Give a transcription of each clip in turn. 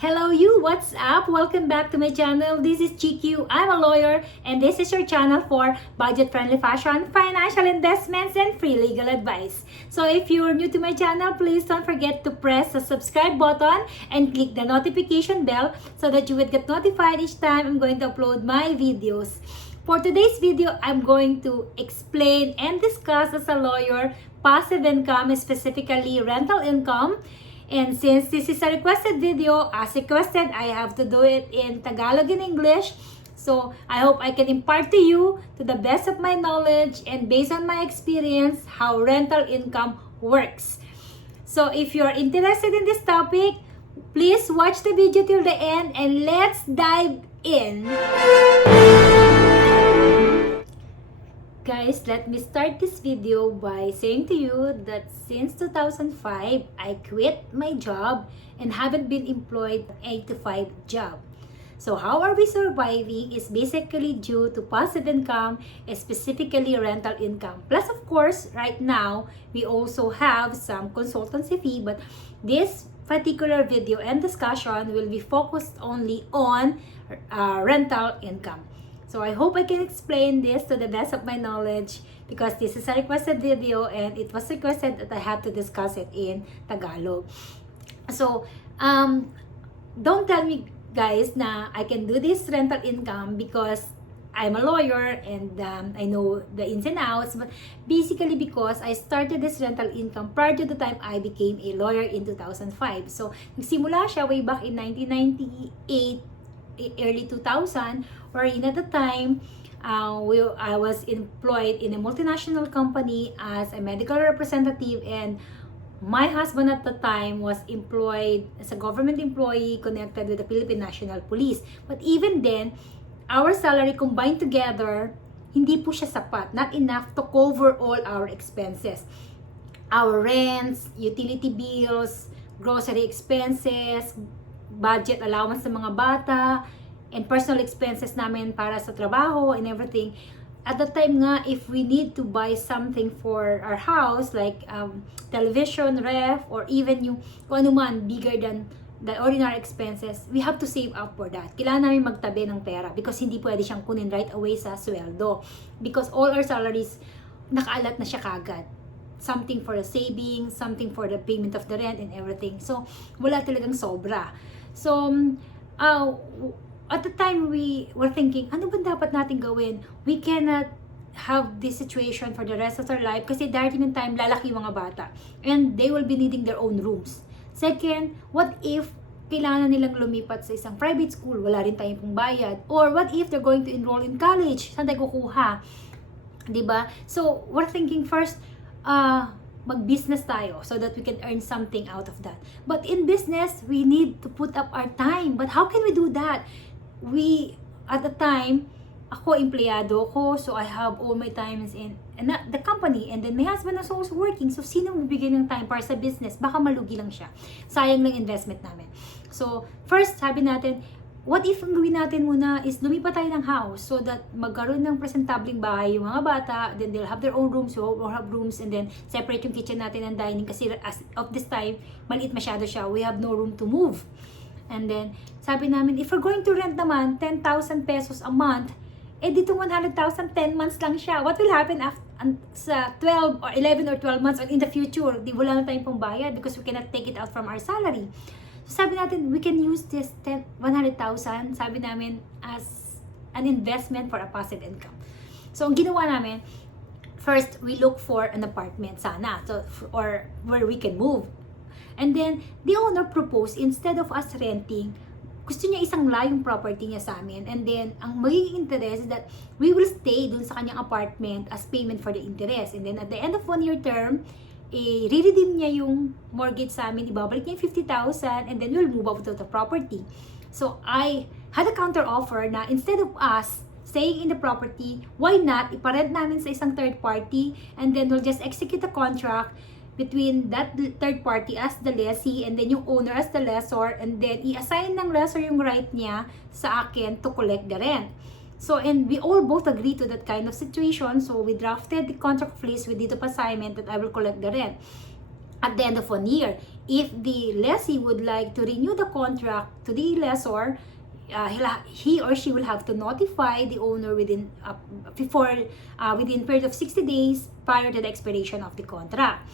Hello you, what's up? Welcome back to my channel. This is GQ. I'm a lawyer and this is your channel for budget-friendly fashion, financial investments, and free legal advice. So if you're new to my channel, please don't forget to press the subscribe button and click the notification bell so that you would get notified each time I'm going to upload my videos. For today's video, I'm going to explain and discuss as a lawyer passive income, specifically rental income. And since this is a requested video, as requested, I have to do it in Tagalog and English. So I hope I can impart to you, to the best of my knowledge and based on my experience, how rental income works. So if you're interested in this topic, please watch the video till the end and let's dive in. Guys, let me start this video by saying to you that since 2005, I quit my job and haven't been employed 8 to 5 job. So how are we surviving is basically due to passive income, specifically rental income. Plus, of course, right now, we also have some consultancy fee, but this particular video and discussion will be focused only on rental income. So I hope I can explain this to the best of my knowledge because this is a requested video and it was requested that I have to discuss it in Tagalog. So, don't tell me guys na I can do this rental income because I'm a lawyer and I know the ins and outs, but basically because I started this rental income prior to the time I became a lawyer in 2005. So, nagsimula siya way back in 1998, early 2000, wherein at the time, I was employed in a multinational company as a medical representative, and my husband at the time was employed as a government employee connected with the Philippine National Police. But even then, our salary combined together, hindi po siya sapat, not enough to cover all our expenses. Our rents, utility bills, grocery expenses, budget allowance sa mga bata, and personal expenses namin para sa trabaho and everything. At the time nga, if we need to buy something for our house, like television, ref, or even yung kung ano man bigger than the ordinary expenses, we have to save up for that. Kailangan namin magtabi ng pera because hindi pwede siyang kunin right away sa sweldo. Because all our salaries, nakaalat na siya kagad. Something for the savings, something for the payment of the rent and everything. So, wala talagang sobra. So, at the time we were thinking, ano ba dapat natin gawin? We cannot have this situation for the rest of our life kasi darating ng time, lalaki yung mga bata. And they will be needing their own rooms. Second, what if kailangan nilang lumipat sa isang private school? Wala rin tayong pong bayad. Or what if they're going to enroll in college? Saan tayo kukuha? Diba? So, we're thinking first, mag-business tayo so that we can earn something out of that. But in business, we need to put up our time. But how can we do that? We, at the time, ako empleyado ko, so I have all my times in the company, and then my husband is also working. So, sino magbigay ng time para sa business? Baka malugi lang siya. Sayang lang investment namin. So, first, sabi natin, what if ang gawin natin muna is lumipat tayo ng house so that magkaroon ng presentableng bahay yung mga bata, then they'll have their own rooms, so we'll have rooms, and then separate yung kitchen natin and dining kasi as of this time, maliit masyado siya. We have no room to move. And then, sabi namin, if we're going to rent naman 10,000 pesos a month, eh dito 100,000, 10 months lang siya. What will happen after, sa 12 or 11 or 12 months or in the future? Di wala na tayong pong bayad because we cannot take it out from our salary. Sabi natin, we can use this 100,000, sabi namin, as an investment for a passive income. So, ang ginawa namin, first, we look for an apartment sana, so, or where we can move. And then, the owner proposed, instead of us renting, gusto niya isang layong property niya sa amin. And then, ang magiging interest is that we will stay dun sa kanyang apartment as payment for the interest. And then, at the end of 1 year term, i-redeem niya yung mortgage sa amin, ibabalik niya yung 50,000, and then we'll move out to the property. So, I had a counter offer na instead of us staying in the property, why not, iparent namin sa isang third party, and then we'll just execute a contract between that third party as the lessee, and then yung owner as the lessor, and then i-assign ng lessor yung right niya sa akin to collect the rent. So, and we all both agree to that kind of situation. So, we drafted the contract of lease with deed of assignment that I will collect the rent. at the end of 1 year. If the lessee would like to renew the contract to the lessor, he or she will have to notify the owner within within period of 60 days prior to the expiration of the contract.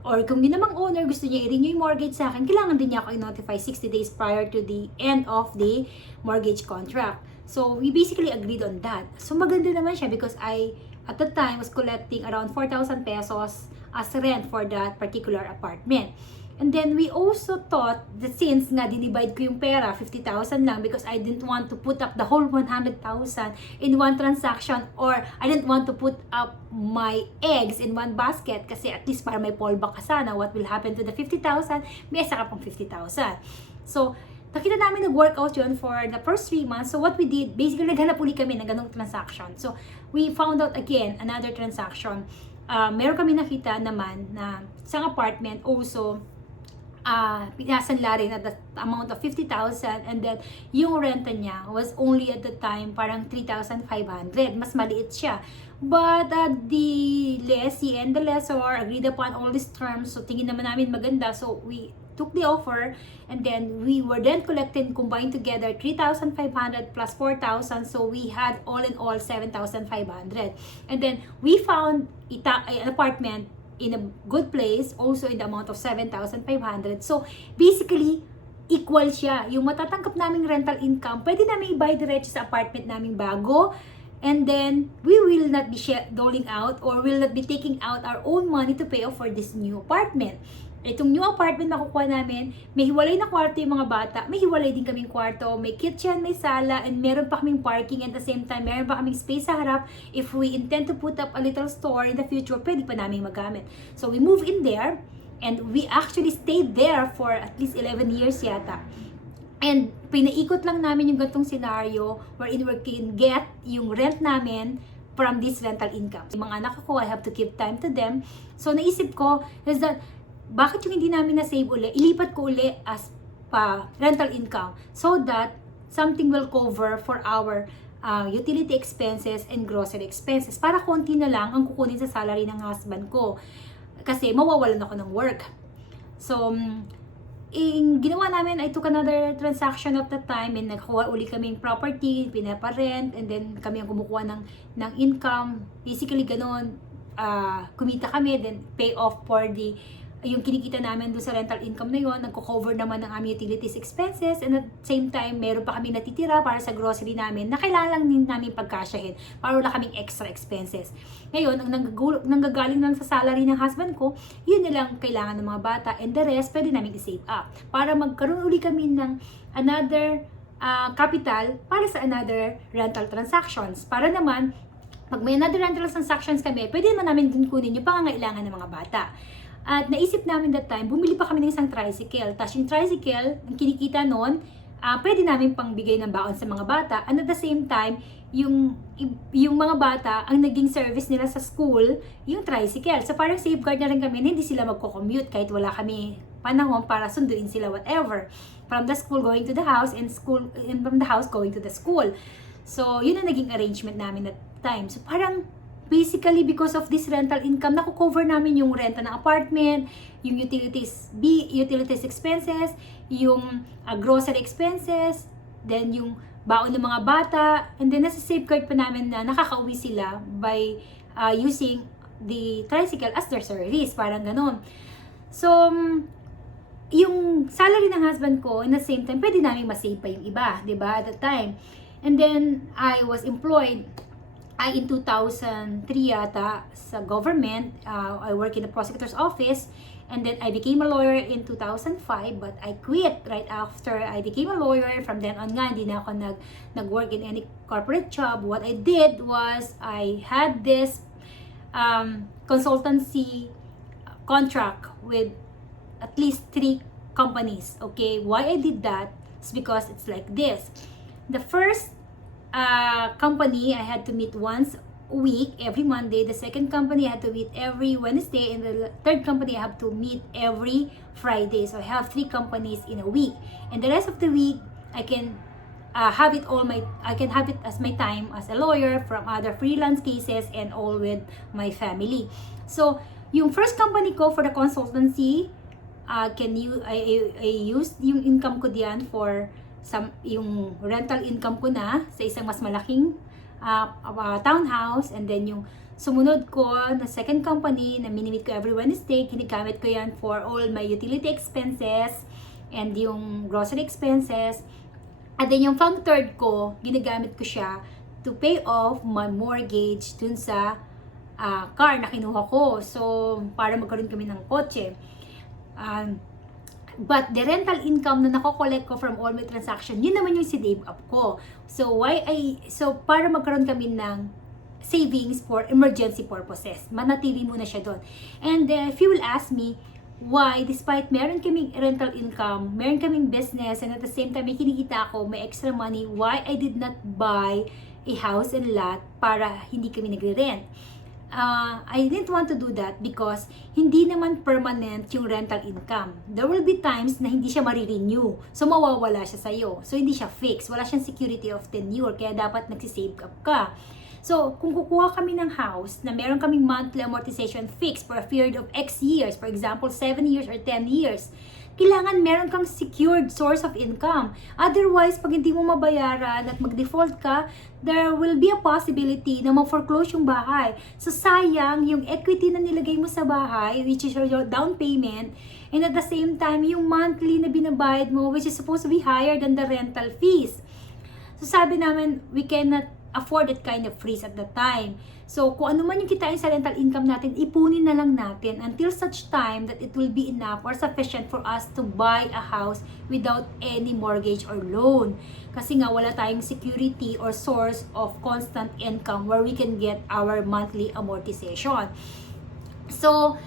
Or kung yun namang owner gusto niya i-renew yung mortgage sa akin, kailangan din niya ako i-notify 60 days prior to the end of the mortgage contract. So we basically agreed on that. So maganda naman siya because I at the time was collecting around 4,000 pesos as rent for that particular apartment. And then we also thought that since nga dinivide ko yung pera, 50,000 lang, because I didn't want to put up the whole 100,000 in one transaction, or I didn't want to put up my eggs in one basket kasi at least para may fallback ka sana. What will happen to the 50,000? May isa ka pang 50,000. So, nakita namin nag-workout yun for the first 3 months. So what we did, basically naghanap uli kami ng ganong transaction. So we found out again another transaction. Meron kami nakita naman na isang apartment also pinasanla rin at the amount of 50,000, and then yung renta niya was only at the time parang 3,500. Mas maliit siya. But the lessee and the lessor agreed upon all these terms. So tingin naman namin maganda. So we took the offer, and then we were then collected combined together 3,500 plus 4,000. So we had all in all 7,500. And then we found an apartment in a good place, also in the amount of 7,500. So, basically, equal siya. Yung matatanggap naming rental income, pwede namin i-buy diretso sa apartment naming bago, and then, we will not be doling out or will not be taking out our own money to pay off for this new apartment. Itong new apartment makukuha namin, may hiwalay na kwarto yung mga bata, may hiwalay din kaming kwarto, may kitchen, may sala, and meron pa kaming parking, at the same time, meron pa kaming space sa harap. If we intend to put up a little store in the future, pwede pa namin magamit. So we moved in there, and we actually stayed there for at least 11 years yata. And pinaikot lang namin yung gantong scenario wherein we can get yung rent namin from this rental income. Yung mga anak ko, I have to give time to them. So naisip ko is that bakit yung hindi namin na-save uli, ilipat ko uli as pa rental income so that something will cover for our utility expenses and grocery expenses. Para konti na lang ang kukunin sa salary ng husband ko. Kasi mawawalan ako ng work. So, ginawa namin, I took another transaction at the time, and nagkuha uli kaming property, pinaparent, and then kami ang kumukuha ng income. Basically, ganun, kumita kami, then pay off for yung kinikita namin doon sa rental income na yon, nagko-cover naman ng aming utilities expenses, and at the same time, meron pa kami natitira para sa grocery namin na kailangan lang din namin pagkasyahin para wala kaming extra expenses. Ngayon, ang nanggagaling lang sa salary ng husband ko, yun na lang kailangan ng mga bata, and the rest, pwede namin i-save up para magkaroon uli kami ng another capital para sa another rental transactions. Para naman, pag may another rental transactions kami, pwede naman namin din kunin yung pangangailangan ng mga bata. At naisip namin that time, bumili pa kami ng isang tricycle. Tapos yung tricycle, ang kinikita noon, pwede namin pangbigay ng baon sa mga bata. And at the same time, yung mga bata, ang naging service nila sa school, yung tricycle. So parang safeguard na rin kami na hindi sila magko-commute kahit wala kami panahon para sunduin sila whatever. From the school going to the house, and from the house going to the school. So yun ang naging arrangement namin at time. So parang basically, because of this rental income, naku-cover namin yung renta ng apartment, yung utilities expenses, yung grocery expenses, then yung baon ng mga bata, and then nasa safeguard pa namin na nakakauwi sila by using the tricycle as their service, parang ganon. So, yung salary ng husband ko, in the same time, pwede namin masave pa yung iba, diba, at that time. And then, I was employed in 2003 yata sa government. I work in the prosecutor's office, and then I became a lawyer in 2005, but I quit right after I became a lawyer. From then on nga, hindi na ako nag-work in any corporate job. What I did was, I had this consultancy contract with at least 3 companies. Okay, why I did that is because it's like this. The first company I had to meet once a week, every Monday. The second company I had to meet every Wednesday, and the third company I have to meet every Friday. So I have 3 companies in a week, and the rest of the week I can have it as my time as a lawyer from other freelance cases and all with my family. So yung first company ko for the consultancy, I used yung income ko diyan for yung rental income ko na sa isang mas malaking townhouse, and then yung sumunod ko na second company na minimit ko every Wednesday, ginagamit ko yan for all my utility expenses and yung grocery expenses. And then yung pang third ko, ginagamit ko siya to pay off my mortgage dun sa car na kinuha ko. So, para magkaroon kami ng kotse. But the rental income na nakokollect ko from all my transaction, yun naman yung sinave up ko. So, para magkaroon kami ng savings for emergency purposes, manatili muna siya doon. And if you will ask me, why, despite meron kaming rental income, meron kaming business, and at the same time may kinikita ako, may extra money, why I did not buy a house and lot para hindi kami nagre-rent? I didn't want to do that because hindi naman permanent yung rental income. There will be times na hindi siya marirenew. So, mawawala siya sa'yo. So, hindi siya fixed. Wala siyang security of tenure. Kaya dapat nagsisave up ka. So, kung kukuha kami ng house na meron kaming monthly amortization fixed for a period of X years, for example, 7 years or 10 years, kailangan meron kang secured source of income. Otherwise, pag hindi mo mabayaran at mag-default ka, there will be a possibility na ma-foreclose yung bahay. So, sayang yung equity na nilagay mo sa bahay, which is your down payment, and at the same time, yung monthly na binabayad mo, which is supposed to be higher than the rental fees. So, sabi namin, we cannot afford that kind of freeze at the time. So, kung ano man yung kitain sa rental income natin, ipunin na lang natin until such time that it will be enough or sufficient for us to buy a house without any mortgage or loan. Kasi nga, wala tayong security or source of constant income where we can get our monthly amortization. So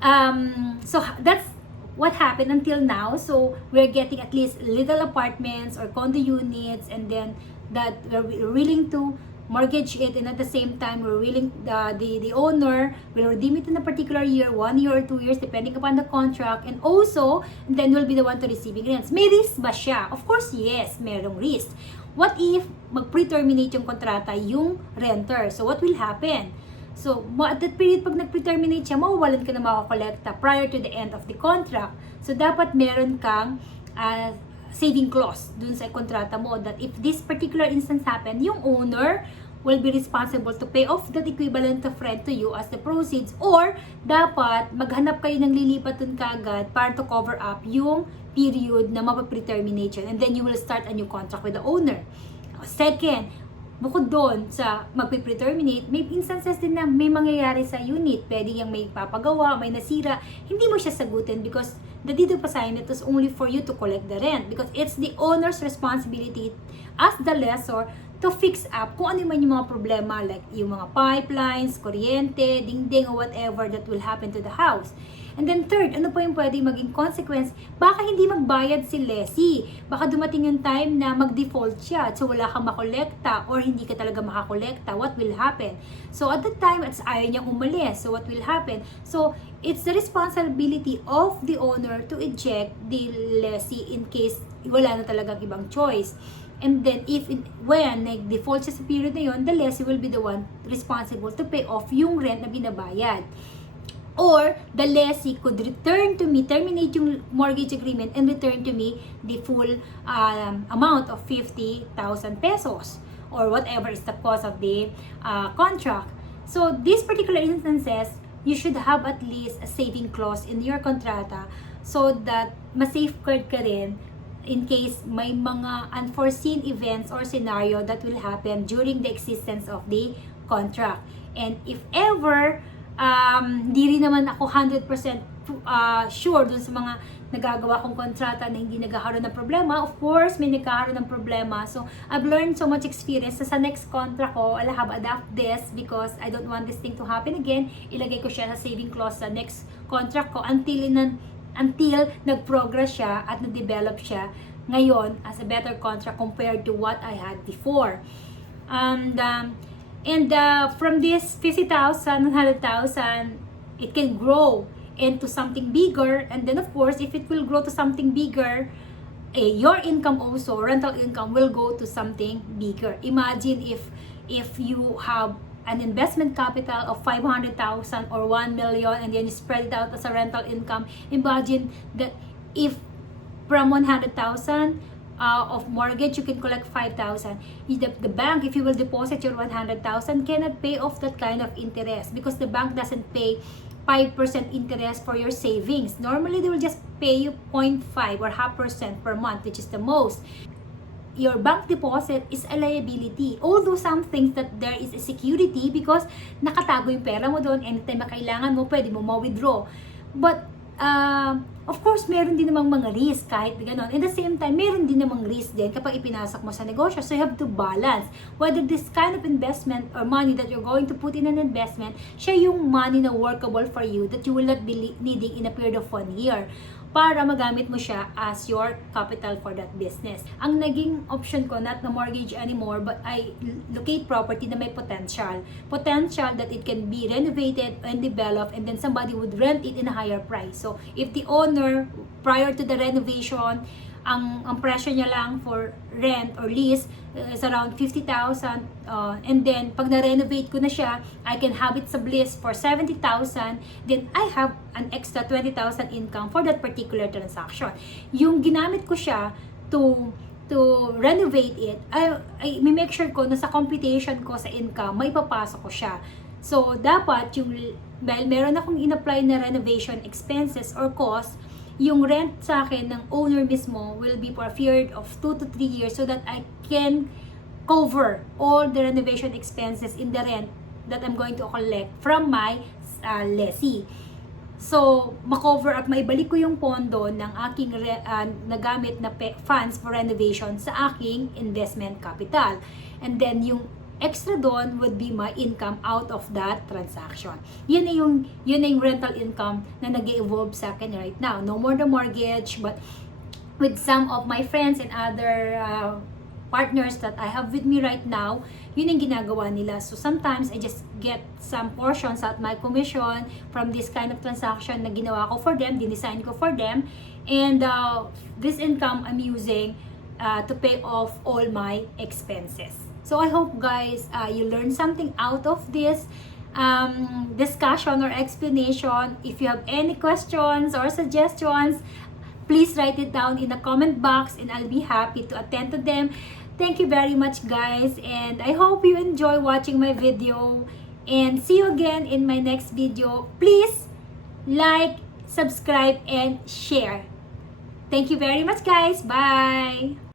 that's what happened until now. So, we're getting at least little apartments or condo units, and then that we're willing to mortgage it, and at the same time we're willing, the owner will redeem it in a particular year, 1 year or 2 years depending upon the contract, and also then will be the one to receiving rents. May risk ba siya? Of course, yes, merong risk. What if mag-pre-terminate yung kontrata yung renter? So what will happen? So at that period, pag nag-pre-terminate siya, mawawalan ka na makakolekta prior to the end of the contract. So dapat meron kang saving clause dun sa kontrata mo that if this particular instance happen, yung owner will be responsible to pay off that equivalent of rent to you as the proceeds, or dapat maghanap kayo ng lilipat dun kaagad para to cover up yung period na mapapre-termination, and then you will start a new contract with the owner. Second, bukod doon sa magpe-pre-terminate, may instances din na may mangyayari sa unit. Pwede yung may papagawa, may nasira. Hindi mo siya sagutin because the deed of assignment is only for you to collect the rent, because it's the owner's responsibility as the lessor to fix up kung ano man yung mga problema, like yung mga pipelines, kuryente, dingding, or whatever that will happen to the house. And then third, ano po yung pwede maging consequence? Baka hindi magbayad si lessee. Baka dumating yung time na mag-default siya, so wala kang makolekta or hindi ka talaga makakolekta. What will happen? So at that time, it's ayaw niyang umalis. So what will happen? So it's the responsibility of the owner to eject the lessee in case wala na talagang ibang choice. And then when nag-default siya sa period na yon, the lessee will be the one responsible to pay off yung rent na binabayad. Or the lessee could return to me, terminate yung mortgage agreement and return to me the full amount of 50,000 pesos or whatever is the cost of the contract. So these particular instances, you should have at least a saving clause in your kontrata so that ma-safeguard ka rin in case may mga unforeseen events or scenario that will happen during the existence of the contract. And if ever hindi rin naman ako 100% sure dun sa mga nagagawa kong kontrata na hindi nagkakaroon ng problema. Of course, may nagkakaroon ng problema. So, I've learned so much experience. So, sa next contract ko, I'll have adapt this because I don't want this thing to happen again. Ilagay ko siya sa saving clause sa next contract ko until nag-progress siya at na-develop siya ngayon as a better contract compared to what I had before. And from this 50,000, 100,000, it can grow into something bigger. And then, of course, if it will grow to something bigger, your income also, rental income, will go to something bigger. Imagine if you have an investment capital of 500,000 or 1 million, and then you spread it out as a rental income, imagine that if from 100,000 of mortgage, you can collect 5,000. The bank, if you will deposit your 100,000, cannot pay off that kind of interest because the bank doesn't pay 5% interest for your savings. Normally, they will just pay you 0.5 or 0.5% per month, which is the most. Your bank deposit is a liability. Although some things that there is a security because nakatago yung pera mo doon, anytime na kailangan mo, pwede mo ma-withdraw. But, of course, meron din namang mga risk kahit gano'n. In the same time, meron din namang risk din kapag ipinasok mo sa negosyo. So, you have to balance whether this kind of investment or money that you're going to put in an investment, siya yung money na workable for you that you will not be needing in a period of 1 year para magamit mo siya as your capital for that business. Ang naging option ko, not na mortgage anymore, but I locate property na may potential. Potential that it can be renovated and developed, and then somebody would rent it in a higher price. So, if the owner, prior to the renovation, ang presyo niya lang for rent or lease is around 50,000, and then pag na-renovate ko na siya, I can have it sublease for 70,000, then I have an extra 20,000 income for that particular transaction. Yung ginamit ko siya to renovate it, I make sure ko na sa computation ko sa income, may papasok ko siya. So, dapat yung, dahil meron akong in-apply na renovation expenses or cost, yung rent sa akin ng owner mismo will be for a period of 2 to 3 years so that I can cover all the renovation expenses in the rent that I'm going to collect from my lessee. So, makover up, maibalik ko yung pondo ng aking nagamit na funds for renovation sa aking investment capital. And then, yung extra doon would be my income out of that transaction. Yun na yung rental income na nag-evolve sa akin right now. No more the mortgage, but with some of my friends and other partners that I have with me right now, yun yung ginagawa nila. So sometimes I just get some portions at my commission from this kind of transaction na ginawa ko for them, dinesign ko for them, and this income I'm using to pay off all my expenses. So I hope guys, you learned something out of this discussion or explanation. If you have any questions or suggestions, please write it down in the comment box and I'll be happy to attend to them. Thank you very much guys, and I hope you enjoy watching my video, and see you again in my next video. Please like, subscribe, and share. Thank you very much guys. Bye!